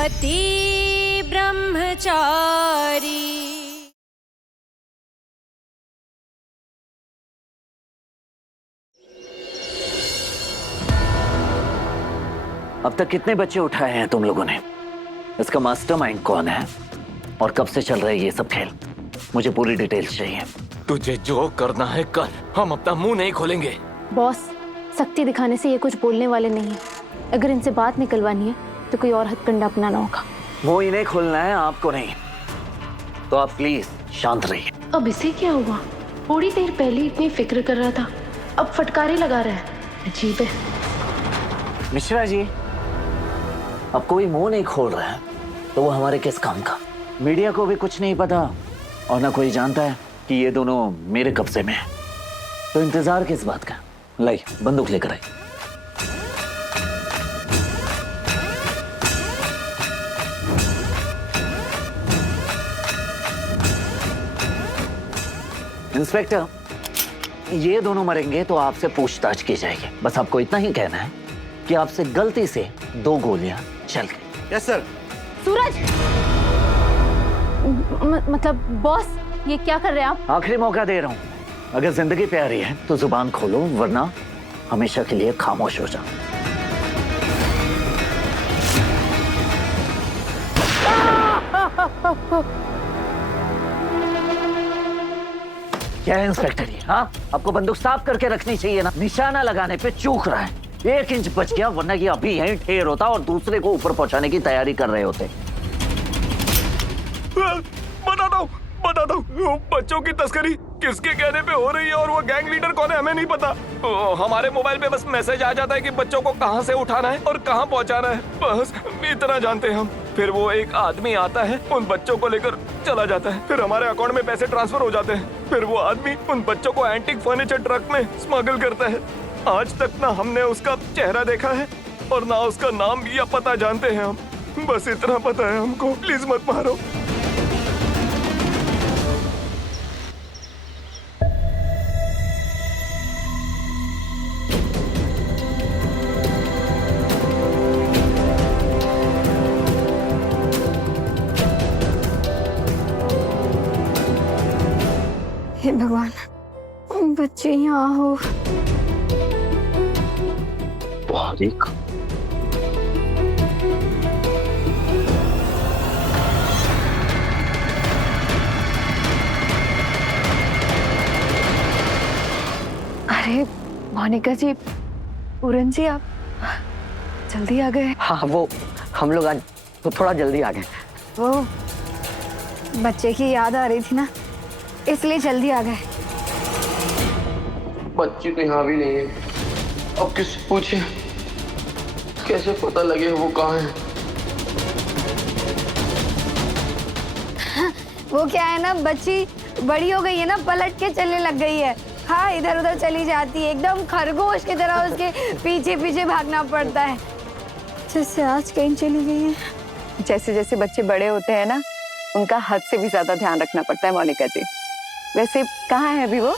पति ब्रह्मचारी। अब तक कितने बच्चे उठाए हैं तुम लोगों ने? इसका मास्टरमाइंड कौन है और कब से चल रहा है ये सब खेल? मुझे पूरी डिटेल्स चाहिए। तुझे जो करना है कर, हम अपना मुंह नहीं खोलेंगे। बॉस, सख्ती दिखाने से ये कुछ बोलने वाले नहीं है। अगर इनसे बात निकलवानी है तो कोई और हथकंडा अपनाना होगा। वो इन्हें खोलना है, आपको नहीं। तो आप प्लीज शांत रहिए। अब इसे क्या हुआ? थोड़ी देर पहले इतनी फिक्र कर रहा था, अब फटकारे लगा रहा है। अजीब है। मिश्रा जी, अब कोई मुंह नहीं खोल रहा है तो वो हमारे किस काम का? मीडिया को भी कुछ नहीं पता और ना कोई जानता है कि ये दोनों मेरे कब्जे में है। तो इंतजार किस बात का? लाई बंदूक लेकर आई। इंस्पेक्टर, ये दोनों मरेंगे तो आपसे पूछताछ की जाएगी। बस आपको इतना ही कहना है कि आपसे गलती से 2 गोलियां चल गई। Yes sir. सूरज, मतलब बॉस, ये क्या कर रहे हैं आप? आखिरी मौका दे रहा हूं। अगर जिंदगी प्यारी है तो जुबान खोलो, वरना हमेशा के लिए खामोश हो जाओ। क्या है इंस्पेक्टर ये? हाँ, आपको बंदूक साफ करके रखनी चाहिए ना। निशाना लगाने पे चूक रहा है। 1 इंच बच गया, वरना ये अभी यहीं ढेर होता और दूसरे को ऊपर पहुंचाने की तैयारी कर रहे होते। बता दो वो बच्चों की तस्करी किसके कहने पे हो रही है और वो गैंग लीडर कौन है हमें नहीं पता। हमारे मोबाइल पे बस मैसेज आ जाता है कि बच्चों को कहां से उठाना है और कहां पहुंचाना है, बस इतना जानते हैं हम। फिर वो एक आदमी आता है, उन बच्चों को लेकर चला जाता है, फिर हमारे अकाउंट में पैसे ट्रांसफर हो जाते हैं। फिर वो आदमी उन बच्चों को एंटीक फर्नीचर ट्रक में स्मगल करता है। आज तक ना हमने उसका चेहरा देखा है और ना उसका नाम या पता जानते हैं हम। बस इतना पता है हमको, प्लीज मत मारो। हे भगवान, बच्चे यहाँ हो। बारीक अरे मोनिका जी, पूरन जी, आप जल्दी आ गए। हाँ, वो हम लोग आज तो थोड़ा जल्दी आ गए। वो बच्चे की याद आ रही थी ना, इसलिए जल्दी आ गए। बच्ची तो यहाँ भी नहीं है। अब किससे पूछे, कैसे पता लगे वो कहाँ है? वो क्या है ना, बच्ची बड़ी हो गई है ना, पलट के चलने लग गई है। हाँ, इधर उधर चली जाती है, एकदम खरगोश की तरह उसके पीछे पीछे भागना पड़ता है। जैसे आज कहीं चली गई है। जैसे जैसे बच्चे बड़े होते हैं ना, उनका हद से भी ज्यादा ध्यान रखना पड़ता है मोनिका जी। वैसे कहाँ है अभी वो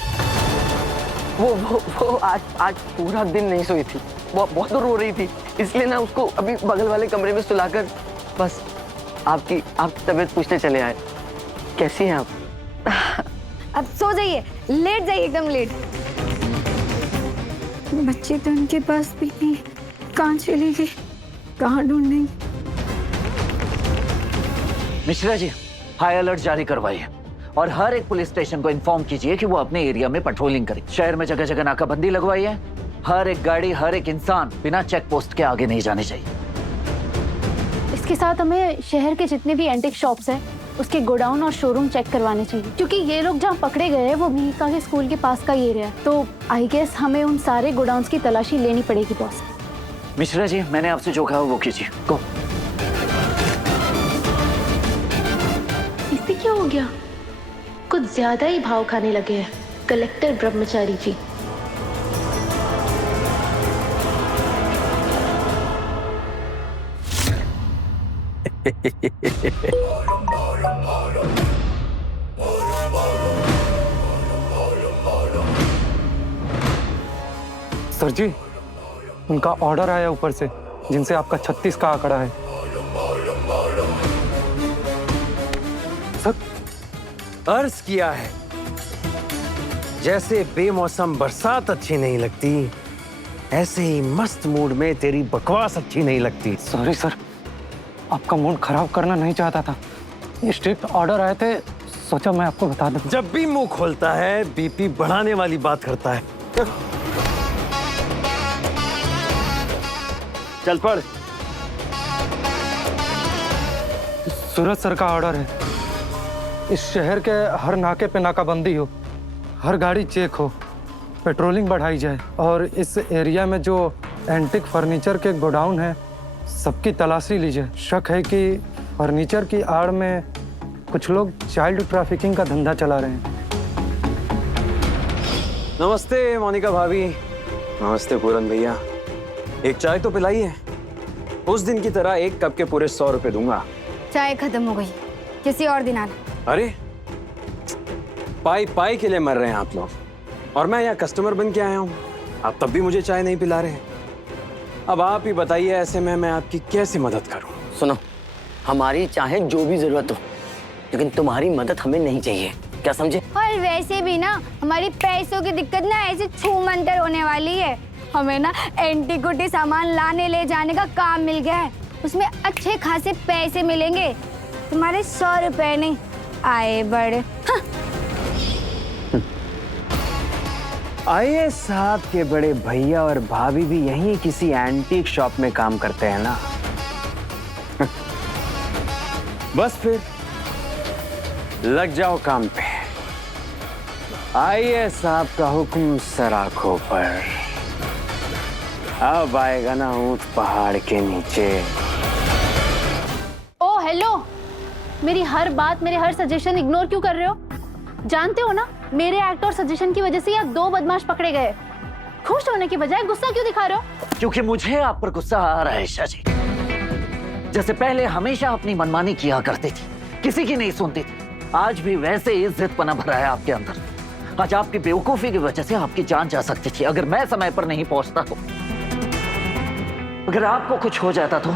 आज पूरा दिन नहीं सोई थी। वो बहुत रो रही थी, इसलिए ना उसको अभी बगल वाले कमरे में सुलाकर बस आपकी तबीयत पूछने चले आए। कैसी हैं आप? अब सो जाइए, लेट जाइए, एकदम लेट। बच्ची तो उनके पास भी नहीं, कहाँ चली गई, कहाँ ढूंढेंगे? मिश्रा जी, हाई अलर्ट जारी करवाइए और हर एक पुलिस स्टेशन को इन्फॉर्म कीजिए कि वो अपने एरिया में पेट्रोलिंग करे। शहर में जगह जगह नाकाबंदी लगवाइए। हर एक गाड़ी, हर एक इंसान बिना चेक पोस्ट के आगे नहीं जाने चाहिए। इसके साथ हमें शहर के जितने भी एंटिक शॉप्स हैं, उसके गोडाउन और शोरूम चेक करवाने चाहिए, क्योंकि ये लोग जहाँ पकड़े गए हैं वो मिहिका के स्कूल के पास का ही एरिया है। तो आई गेस हमें उन सारे गोडाउन्स की तलाशी लेनी पड़ेगी बॉस। मिश्रा जी, मैंने आपसे जो कहा वो कीजिए। गो। इसे क्या हो गया? कुछ ज्यादा ही भाव खाने लगे हैं कलेक्टर ब्रह्मचारी जी। सर जी, उनका ऑर्डर आया ऊपर से, जिनसे आपका 36 का आंकड़ा है। अर्ज किया है, जैसे बेमौसम बरसात अच्छी नहीं लगती, ऐसे ही मस्त मूड में तेरी बकवास अच्छी नहीं लगती। सॉरी सर, आपका मूड खराब करना नहीं चाहता था। ये स्ट्रिक्ट ऑर्डर आए थे, सोचा मैं आपको बता दूं। जब भी मुंह खोलता है बीपी बढ़ाने वाली बात करता है। चल पढ़। सूरज सर का ऑर्डर है, इस शहर के हर नाके पे नाकाबंदी हो, हर गाड़ी चेक हो, पेट्रोलिंग बढ़ाई जाए और इस एरिया में जो एंटिक फर्नीचर के गोडाउन है सबकी तलाशी ली जाए। शक है कि फर्नीचर की आड़ में कुछ लोग चाइल्ड ट्रैफिकिंग का धंधा चला रहे हैं। नमस्ते मोनिका भाभी। नमस्ते पूरन भैया। एक चाय तो पिलाइए। उस दिन की तरह एक कप के पूरे 100 रुपए दूंगा। चाय खत्म हो गई, किसी और दिन आना। अरे पाई पाई के लिए मर रहे हैं आप लोग, और मैं यहाँ कस्टमर बन के आया हूँ। आप तब भी मुझे चाय नहीं पिला रहे। अब आप ही बताइए, ऐसे में मैं आपकी कैसे मदद करूँ? सुनो, हमारी चाहे जो भी जरूरत हो, लेकिन तुम्हारी मदद हमें नहीं चाहिए, क्या समझे? और वैसे भी ना हमारी पैसों की दिक्कत ना ऐसे छूमंतर होने वाली है। हमें ना एंटीक्विटी सामान लाने ले जाने का काम मिल गया है, उसमें अच्छे खासे पैसे मिलेंगे। तुम्हारे 100 रुपए नहीं आए बड़े। आईएएस साहब के बड़े भैया और भाभी भी यहीं किसी एंटीक शॉप में काम करते हैं ना। बस फिर लग जाओ काम पे। आईएएस साहब का हुक्म सराखों पर। अब आएगा ना ऊंट पहाड़ के नीचे। ओ हेलो, मेरी हर बात, मेरे हर सजेशन इग्नोर क्यों कर रहे हो? जानते हो ना, मेरे एक्ट और सजेशन की वजह से यहाँ 2 बदमाश पकड़े गए। खुश होने की बजाय गुस्सा क्यों दिखा रहे हो? क्योंकि मुझे आप पर गुस्सा आ रहा है ईशा जी। जैसे पहले हमेशा अपनी मनमानी किया करती थी, किसी की नहीं सुनती थी, आज भी वैसे ही जिद्दपना भरा है आपके अंदर। आज आपकी बेवकूफी की वजह से आपकी जान जा सकती थी अगर मैं समय पर नहीं पहुंचता तो। अगर आपको कुछ हो जाता तो।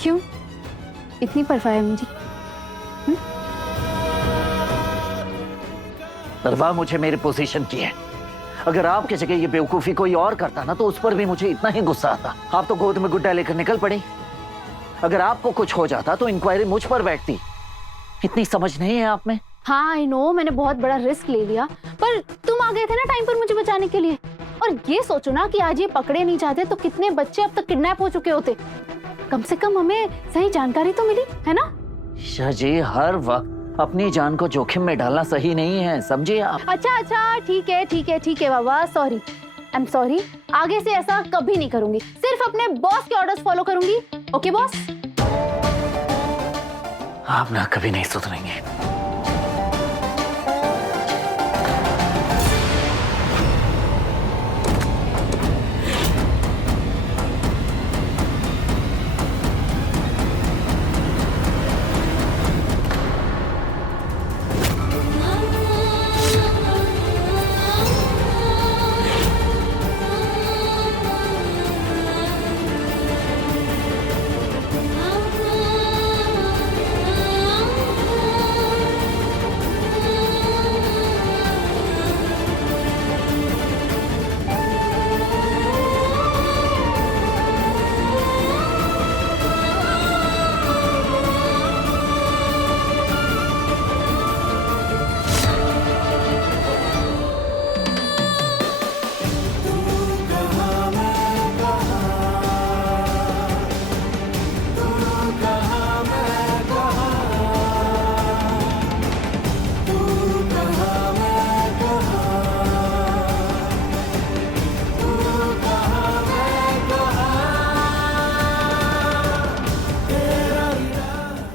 क्यों इतनी परवाह है मुझे? परवाह मुझे मेरी पोजीशन की है। अगर आपकी जगह ये बेवकूफी कोई और करता ना तो उस पर भी मुझे इतना ही गुस्सा आता। आप तो गोद में गुड्डा लेकर निकल पड़ी। अगर आपको कुछ हो जाता तो इंक्वायरी मुझ पर बैठती। इतनी समझ नहीं है आप में? हाँ आई नो, मैंने बहुत बड़ा रिस्क ले लिया, पर तुम आ गए थे ना टाइम पर मुझे बचाने के लिए। और ये सोचो ना कि आज ये पकड़े नहीं जाते तो कितने बच्चे अब तक किडनैप हो चुके होते। कम से कम हमें सही जानकारी तो मिली है ना? ईशा जी, हर वक्त अपनी जान को जोखिम में डालना सही नहीं है, समझिए आप। अच्छा ठीक है बाबा, सॉरी, आई एम सॉरी। आगे से ऐसा कभी नहीं करूंगी, सिर्फ अपने बॉस के ऑर्डर्स फॉलो करूंगी। Okay boss? आप ना कभी नहीं सुधरेंगे।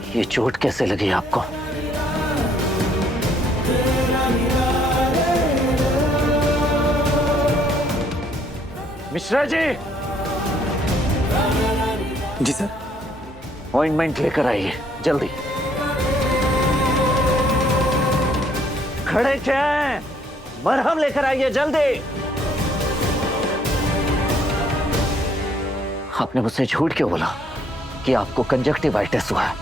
ये चोट कैसे लगी आपको? मिश्रा जी। जी सर। ऑइंटमेंट लेकर आइए जल्दी। खड़े क्या हैं? मरहम लेकर आइए जल्दी। आपने मुझसे झूठ क्यों बोला कि आपको कंजक्टिवाइटिस हुआ है?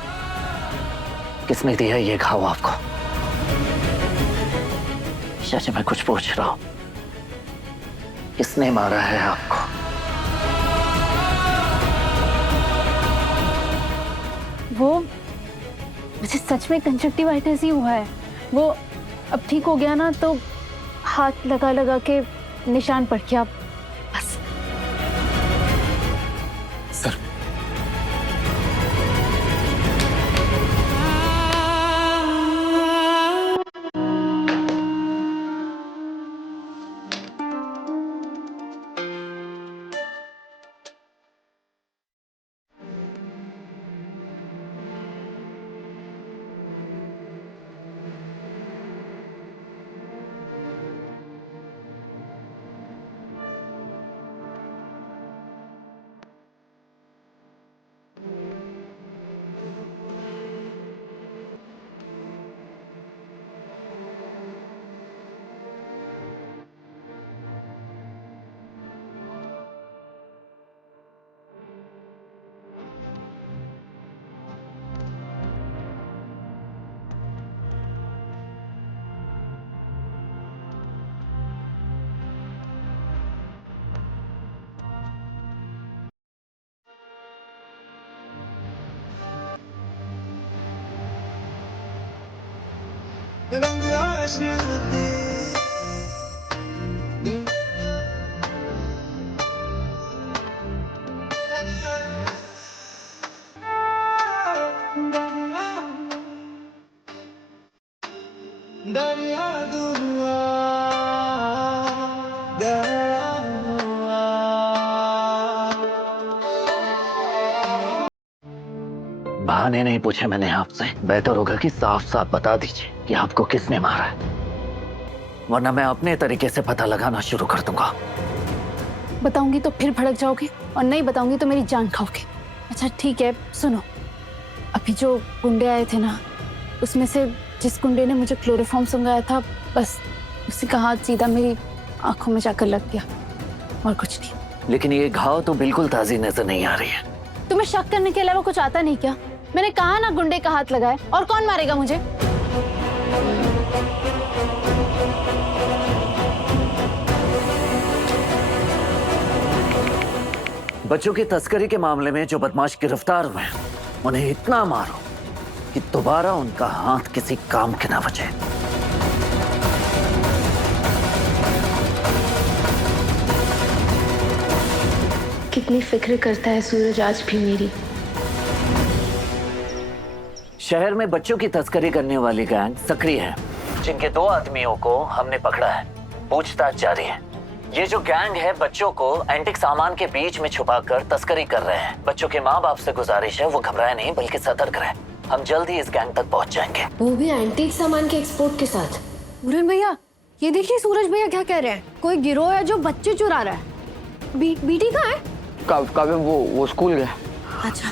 किसने दिया ये घाव आपको? चाचा मैं कुछ पूछ रहा हूं, किसने मारा है आपको? वो मुझे सच में कंजक्टिवाइटिस ही हुआ है। वो अब ठीक हो गया ना तो हाथ लगा लगा के निशान पड़ गया बस। सर बहाने नहीं पूछे मैंने आपसे। बेहतर होगा कि साफ साफ बता दीजिए कि आपको किसने मारा है, वरना मैं अपने तरीके से पता लगाना शुरू कर दूंगा। बताऊंगी तो फिर भड़क जाओगे और नहीं बताऊंगी तो मेरी जान खाओगे। अच्छा ठीक है सुनो, अभी जो गुंडे आए थे ना, उसमें से जिस गुंडे ने मुझे क्लोरोफॉर्म सुंघाया था, बस उसी का हाथ सीधा मेरी आंखों में जाकर लग गया और कुछ नहीं। लेकिन ये घाव तो बिल्कुल ताजी नजर नहीं आ रही है। तुम्हें शक करने के अलावा कुछ आता नहीं क्या? मैंने कहा ना गुंडे का हाथ लगाए, और कौन मारेगा मुझे? बच्चों की तस्करी के मामले में जो बदमाश गिरफ्तार हुए हैं, उन्हें इतना मारो कि दोबारा उनका हाथ किसी काम के ना बचे। कितनी फिक्र करता है सूरज आज भी मेरी। शहर में बच्चों की तस्करी करने वाली गैंग सक्रिय है, जिनके 2 आदमियों को हमने पकड़ा है। पूछताछ जारी है। ये जो गैंग है बच्चों को एंटिक सामान के बीच में छुपाकर तस्करी कर रहे हैं। बच्चों के माँ बाप से गुजारिश है वो घबराए नहीं बल्कि सतर्क रहे। हम जल्द ही इस गैंग तक पहुंच जाएंगे। वो भी एंटीक सामान के एक्सपोर्ट के साथ। मुरन भैया ये देखिए सूरज भैया क्या कह रहे हैं, कोई गिरोह है जो बच्चे चुरा रहा है। बीटी कहाँ है? काव्य वो स्कूल गया। अच्छा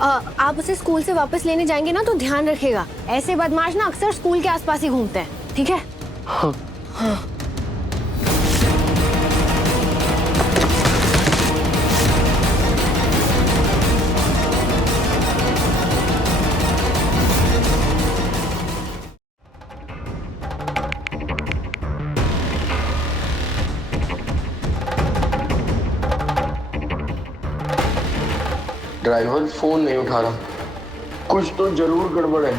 आप उसे स्कूल से वापस लेने जाएंगे ना तो ध्यान रखिएगा, ऐसे बदमाश ना अक्सर स्कूल के आसपास ही घूमते हैं, ठीक है? हाँ। हाँ। ड्राइवर फोन नहीं उठा रहा, कुछ तो जरूर गड़बड़ है।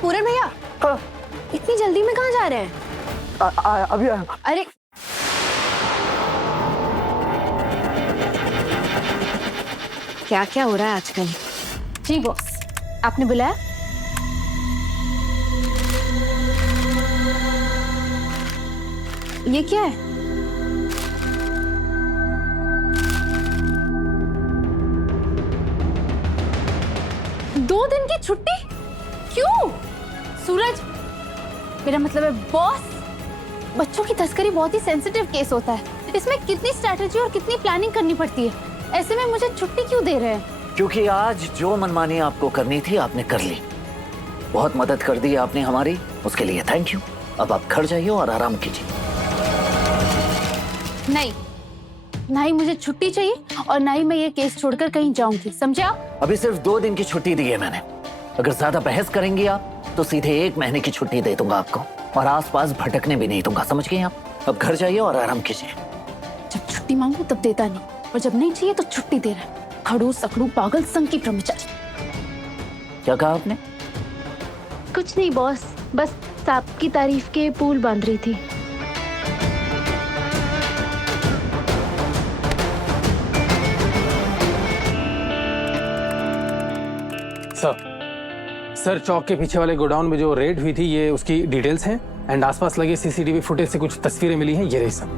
पूरन भैया इतनी जल्दी में कहाँ जा रहे हैं? अभी आया। अरे क्या क्या हो रहा है आजकल? जी बॉस, आपने बुलाया? ये क्या है? दो दिन की छुट्टी क्यों? सूरज, मेरा मतलब है बॉस, बच्चों की तस्करी बहुत ही सेंसिटिव केस होता है। इसमें कितनी स्ट्रैटेजी और कितनी प्लानिंग करनी पड़ती है। ऐसे में मुझे छुट्टी क्यों दे रहे हैं? क्योंकि आज जो मनमानी आपको करनी थी आपने कर ली। बहुत मदद कर दी आपने हमारी, उसके लिए थैंक यू। अब आप घर जाइए और आराम कीजिए। नहीं, ना ही मुझे छुट्टी चाहिए और ना ही मैं ये केस छोड़कर कहीं जाऊंगी, समझे आप? अभी सिर्फ 2 दिन की छुट्टी दी है मैंने। अगर ज्यादा बहस करेंगी आप तो सीधे 1 महीने की छुट्टी दे दूंगा आपको, और आसपास भटकने भी नहीं दूंगा, समझ गए आप? अब घर जाइए और आराम कीजिए। जब छुट्टी मांगू तब देता नहीं, और जब नहीं चाहिए तो छुट्टी दे रहा है। खड़ूस सकड़ू पागल संघ की ब्रह्मचारी। क्या कहा आपने? कुछ नहीं बॉस, बस सांप की तारीफ के पुल बांध रही थी। सर चौक के पीछे वाले गोडाउन में जो रेड हुई थी, ये उसकी डिटेल्स हैं एंड आसपास लगे सीसीटीवी फुटेज से कुछ तस्वीरें मिली हैं, ये रही सब।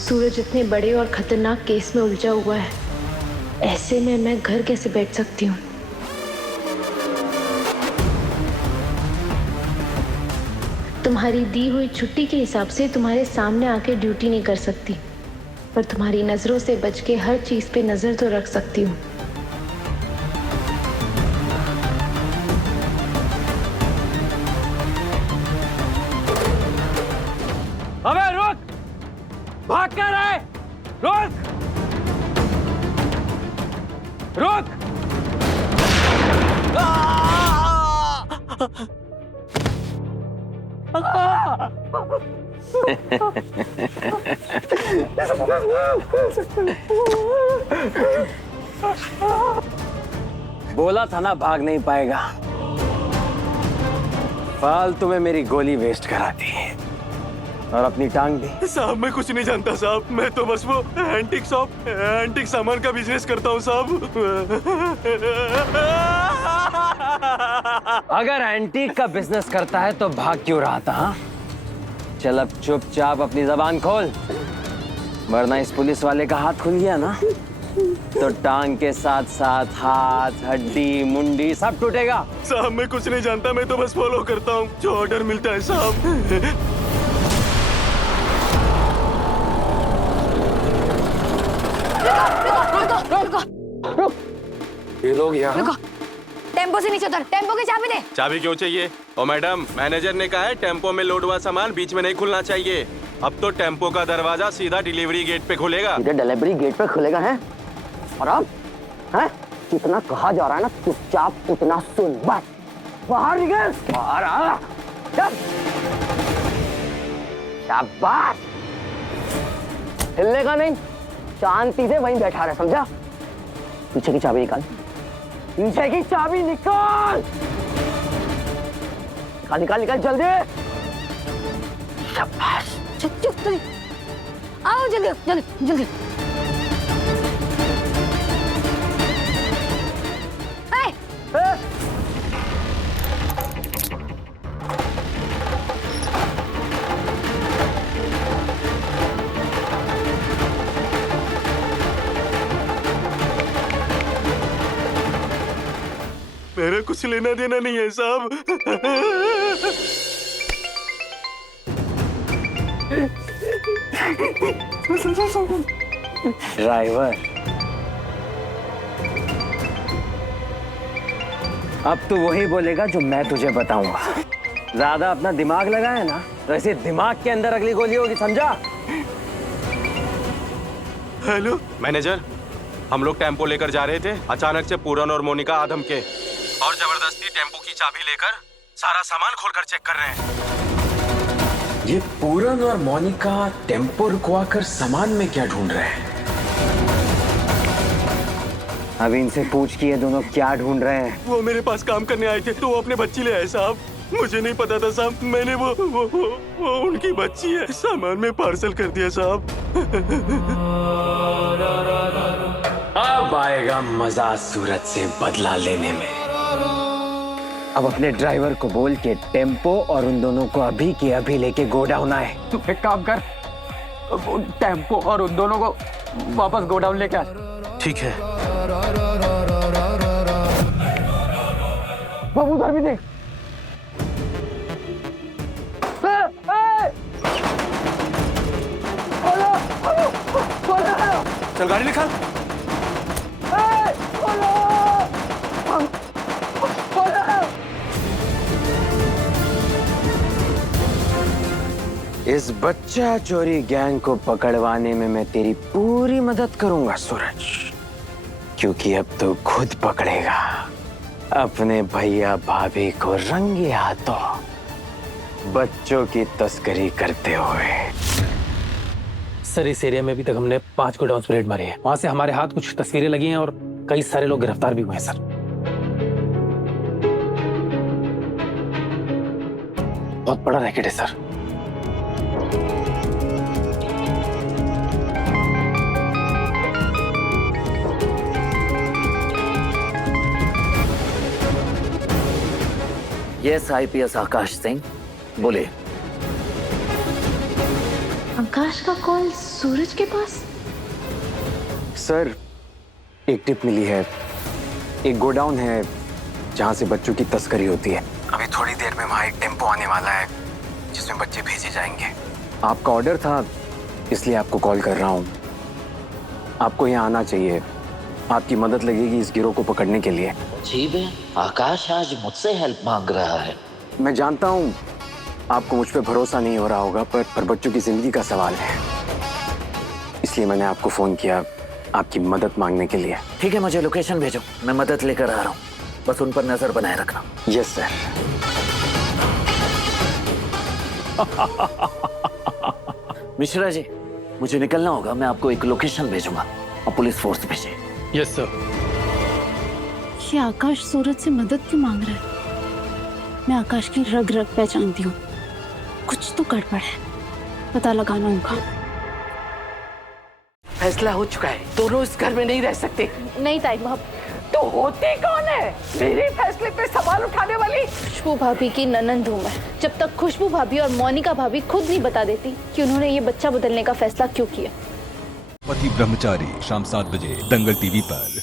सूरज इतने बड़े और खतरनाक केस में उलझा हुआ है, ऐसे में मैं घर कैसे बैठ सकती हूँ? तुम्हारी दी हुई छुट्टी के हिसाब से तुम्हारे सामने आके ड्यूटी नहीं कर सकती, पर तुम्हारी नजरों से बच के हर चीज पे नजर तो रख सकती हूँ। अबे रुक! भाग कर रहा है! रुक! रुक! बोला था ना भाग नहीं पाएगा। फालतू में मेरी गोली वेस्ट करा दी और अपनी टांग भी। साहब मैं कुछ नहीं जानता साहब, मैं तो बस वो एंटीक शॉप एंटीक सामान का बिजनेस करता हूँ साहब। अगर एंटीक का बिजनेस करता है तो भाग क्यों रहा था? हाँ? चल अब चुपचाप अपनी जबान खोल, वरना इस पुलिस वाले का हाथ खुल गया ना तो टांग के साथ साथ हाथ, हड्डी, मुंडी सब टूटेगा। साहब मैं कुछ नहीं जानता, मैं तो बस फॉलो करता हूँ जो ऑर्डर मिलता है साहब। रुको, ये लोग यहाँ टेम्पो से नीचे उतर, टेम्पो की चाबी दे। चाबी क्यों चाहिए? ओ मैडम, मैनेजर ने कहा है टेम्पो में लोड हुआ सामान बीच में नहीं खुलना चाहिए। अब तो टेम्पो का दरवाजा सीधा डिलीवरी गेट पे खुलेगा। सीधे डिलीवरी गेट पे खुलेगा है? और अब है जितना कहा जा रहा है ना चुपचाप उतना सुन, बस बाहर निकल, बाहर आ। चल शाबाश, हिलने का नहीं, शांति से वहीं बैठा रहे, समझा? पीछे की चाबी निकाल, पीछे की चाबी निकाल, निकाल निकाल निकाल जल्दी। शाबाश, जल्दी आओ, जल्दी जल्दी जल्दी। मेरा कुछ लेना देना नहीं है साहब। ड्राइवर, अब तू वही बोलेगा जो मैं तुझे बताऊंगा। ज्यादा अपना दिमाग लगाया ना तो ऐसे दिमाग के अंदर अगली गोली होगी, समझा? हेलो मैनेजर, हम लोग टेम्पो लेकर जा रहे थे, अचानक से पूरन और मोनिका आधम के और जबरदस्ती टेम्पो की चाबी लेकर सारा सामान खोलकर चेक कर रहे हैं। ये पूरन और मोनिका टेम्पो रुकवा कर सामान में क्या ढूंढ रहे हैं? अभी इनसे पूछ कि ये दोनों क्या ढूंढ रहे हैं। वो मेरे पास काम करने आए थे तो वो अपने बच्ची ले आए साहब। मुझे नहीं पता था साहब, मैंने वो उनकी बच्ची है सामान में पार्सल कर दिया साहब। अब आएगा मजा सूरज से बदला लेने में। अब अपने ड्राइवर को बोल के टेम्पो और उन दोनों को अभी के अभी लेके गोडाउन आए। तू एक काम कर, टेम्पो और उन दोनों को वापस गोडाउन लेके आ। ठीक है। बाबू उधर भी देख, गाड़ी निकाल। इस बच्चा चोरी गैंग को पकड़वाने में मैं तेरी पूरी मदद करूंगा सूरज, क्योंकि अब तो खुद पकड़ेगा अपने भैया भाभी को रंगे हाथों बच्चों की तस्करी करते हुए। सर इस एरिया में अभी तक हमने 5 गोडाउन रेड मारे हैं। वहां से हमारे हाथ कुछ तस्वीरें लगी हैं और कई सारे लोग गिरफ्तार भी हुए हैं सर। बहुत बड़ा रैकेट है sir. Yes IPS Akash Singh, बोले। आकाश का कॉल सूरज के पास? सर एक टिप मिली है, एक गोडाउन है जहां से बच्चों की तस्करी होती है। अभी थोड़ी देर में वहां एक टेम्पो आने वाला है जिसमें बच्चे भेजे जाएंगे। आपका ऑर्डर था इसलिए आपको कॉल कर रहा हूं। आपको यहाँ आना चाहिए, आपकी मदद लगेगी इस गिरोह को पकड़ने के लिए। अजीब है, आकाश आज मुझसे हेल्प मांग रहा है। मैं जानता हूँ आपको मुझ पे भरोसा नहीं हो रहा होगा, पर बच्चों की जिंदगी का सवाल है, इसलिए मैंने आपको फोन किया आपकी मदद मांगने के लिए। ठीक है, मुझे लोकेशन भेजो, मैं मदद लेकर आ रहा हूँ। बस उन पर नजर बनाए रखना। Yes sir. मिश्रा जी, मुझे निकलना होगा, मैं आपको एक लोकेशन भेजूंगा और पुलिस फोर्स भेजे। Yes sir. ये आकाश सूरज से मदद क्यों मांग रहा है? मैं आकाश की रग रग पहचानती हूँ, कुछ तो गड़बड़ है, पता लगाना होगा। फैसला हो चुका है, दोनों इस घर में नहीं रह सकते। नहीं ताई भाभी। तो होती कौन है मेरे फैसले पे सवाल उठाने वाली? खुशबू भाभी की ननंद हूँ मैं। जब तक खुशबू भाभी और मोनिका भाभी खुद नहीं बता देती कि उन्होंने ये बच्चा बदलने का फैसला क्यों किया। पति ब्रह्मचारी शाम 7 बजे दंगल टीवी पर।